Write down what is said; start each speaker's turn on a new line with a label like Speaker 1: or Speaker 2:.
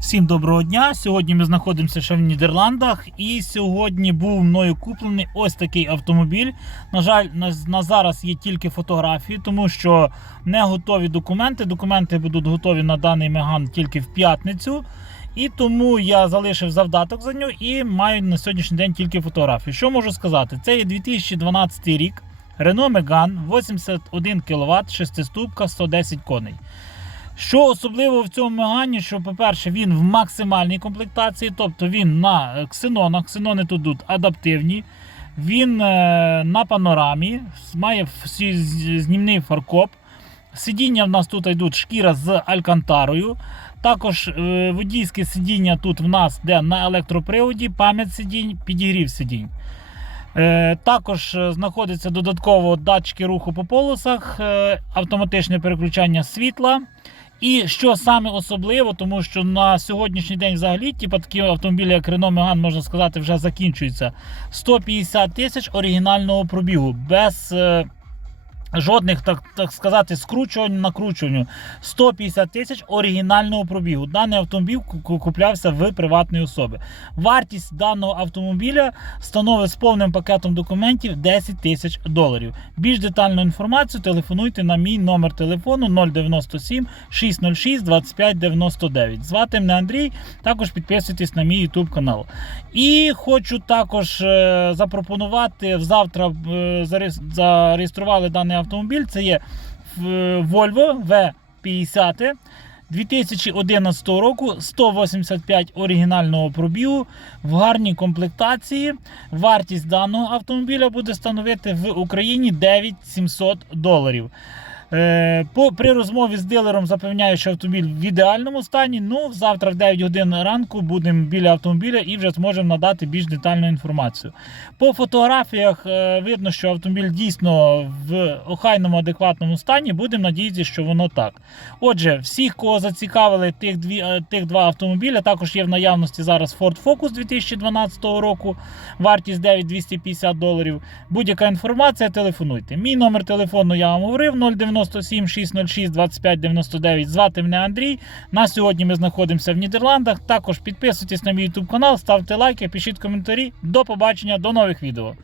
Speaker 1: Всім доброго дня! Сьогодні ми знаходимося ще в Нідерландах, і сьогодні був мною куплений ось такий автомобіль. На жаль, на, на зараз є тільки фотографії, тому що не готові документи. Документи будуть готові на даний меган тільки в п'ятницю. І тому я залишив завдаток за нього і маю на сьогоднішній день тільки фотографії. Що можу сказати? Це є 2012 рік. Renault Megane 81 кВт, 6-ступка, 110 коней. Що особливо в цьому Мегані, що, по-перше, він в максимальній комплектації, тобто він на е, ксенонах, ксенони тут йдуть адаптивні, він е, на панорамі, має знімний фаркоп. Сидіння в нас тут йдуть шкіра з алькантарою. Також е, водійське сидіння тут в нас де на електроприводі, пам'ять сидінь, підігрів сидінь. Також знаходиться додатково датчики руху по полосах, автоматичне переключання світла. І що саме особливо, тому що на сьогоднішній день взагалі, типу, такі автомобілі, як Renault Megane, можна сказати, вже закінчуються. 150 тисяч оригінального пробігу без е, жодних, так, так сказати, скручувань, накручувань. 150 тисяч оригінального пробігу. Даний автомобіль куплявся в приватної особи. Вартість даного автомобіля становить з повним пакетом документів 10 тисяч доларів. Більш детальну інформацію телефонуйте на мій номер телефону 097 606 25 99. Звати мене Андрій. Також підписуйтесь на мій YouTube канал. І хочу також е, запропонувати завтра е, зареєстрували даний автомобіль. Це є е, Volvo V50. 2011 року 185 оригінального пробігу в гарній комплектації. Вартість даного автомобіля буде становити в Україні 9700 доларів. Е, по, при розмові з дилером запевняю, що автомобіль в ідеальному стані. Ну, завтра в 9 годин ранку будемо біля автомобіля і вже зможемо надати більш детальну інформацію. По фотографіях е, видно, що автомобіль дійсно в охайному адекватному стані. Будемо надіятися, що воно так. Отже, всіх, кого зацікавили тих, дві, е, тих два автомобіля, також є в наявності зараз Ford Focus 2012 року, вартість 9250 доларів. Будь-яка інформація, телефонуйте. Мій номер телефону я вам говорив 097 606 25 99. Звати мене Андрій. На сьогодні ми знаходимося в Нідерландах. Також підписуйтесь на мій YouTube канал, ставте лайки, пишіть коментарі. До побачення, до нових відео.